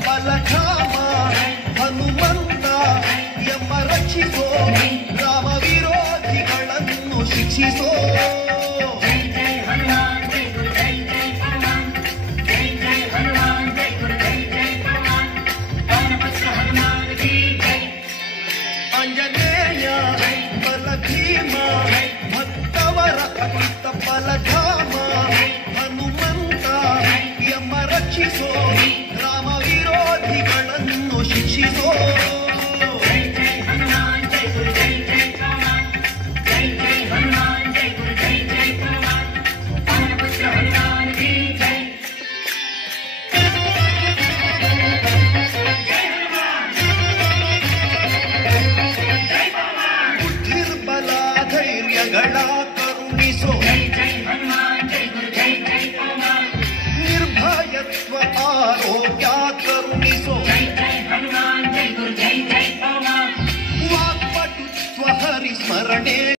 ಬಲಧಾಮ ಹನುಮಂತ ಯಮ ರಕ್ಷಿಸೋ ರಾಮ ವಿರೋಧಿಗಳನ್ನು ಶಿಕ್ಷಿಸೋ ಅಂಜನೇಯ ಬಲಭೀಮ ಭಕ್ತವರ ಅಕೃತ ಬಲಧಾಮ ಹನುಮಂತ ಯಮ ರಕ್ಷಿಸೋ ರಾಮ ವಿರೋಧಿಗಳನ್ನು ಶಿಕ್ಷಿಸೋ ಕರುಣಿಸೋ ನಿರ್ಭಯತ್ವ ಆರೋಗ್ಯ ಕರುಣಿಸೋ ವಾಕ್ಪಟುತ್ವ ಹರಿಸ್ಮರಣೆ